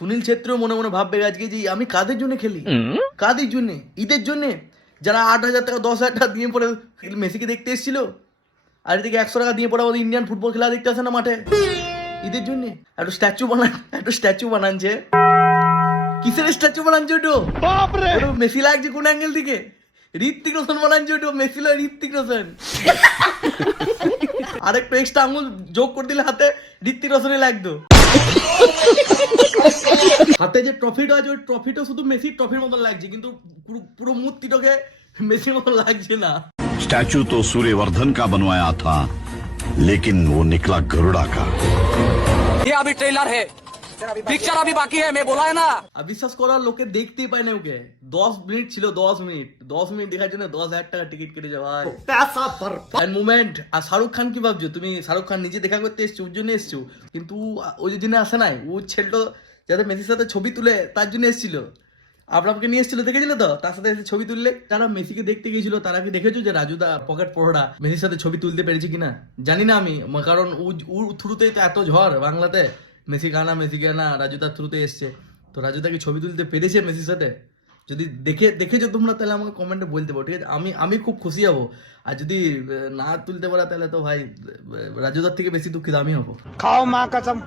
সুনীল ছেত্রী মনে মনে ভাববে আজকে যে আমি কাদের জন্য খেলি, কাদের জন্য, ঈদের জন্য, যারা 8,000 টাকা 10,000 টাকা দিয়ে পরে মেসিকে দেখতে এসেছিল, আর এদিকে 100 টাকা দিয়ে পরে আমাদের ইন্ডিয়ান ফুটবল খেলা দেখতে আসে না মাঠে ঈদের জন্য। একটু স্ট্যাচু বানাচ্ছে, কিসের স্ট্যাচু বানাচ্ছে ওটো? মেসি লাগছে কোন অ্যাঙ্গেল থেকে? ঋত্বিক রোশন বানাচ্ছে ওটো, মেসি লয় ঋত্বিক রোশন। আরেকটু এক্সট্রা আঙুল যোগ করে দিলে হাতে ঋত্বিক রোশনই লাগতো। হাতে যে ট্রফিটা আছে ওই ট্রফিটা শুধু মেসির ট্রফির মতো লাগছে, কিন্তু পুরো মূর্তিটাকে মেসির মতো লাগছে না। स्टैचू तो सूर्यवर्धन का बनवाया था, लेकिन वो निकला गरुड़ा का। ये अभी ट्रेलर है, पिक्चर अभी बाकी है, मैं बोला है ना। আর বিশ্বাস করার লোকে দেখতেই পায় না ওকে। 10 মিনিট ছিল, 10 মিনিট দেখার জন্য 10,000 টাকা টিকিট কেটে যাওয়া মুভমেন্ট। আর শাহরুখ খান কি ভাবছো তুমি? শাহরুখ খান নিজে দেখা করতে এসছো, ওর জন্য এসছো, কিন্তু ওই জন্য আসে নাই। ও ছেলেটা যাতে মেসির সাথে ছবি তুলে তার জন্য এসেছিল, আপনাকে নিয়ে এসেছিল, দেখেছিল তো? তার সাথে এসে ছবি তুললে। যারা মেসিকে দেখতে গিয়েছিল তারা কি দেখেছো যে রাজুদা পকেট পরোটা মেসির সাথে ছবি তুলতে পেরেছে কিনা? জানি না আমি, কারণ ওর থ্রুতেই তো এত ঝড় বাংলাতে। মেসি গানা রাজুদার থ্রুতে এসছে, তো রাজুদা কি ছবি তুলতে পেরেছে মেসির সাথে? যদি দেখেছো তোমরা তাহলে আমাকে কমেন্টে বলতে পারো, ঠিক আছে? আমি খুব খুশি হবো। আর যদি না তুলতে পারা তাহলে তো ভাই রাজুদার থেকে বেশি দুঃখিত আমি হবো। খাও মা কসম।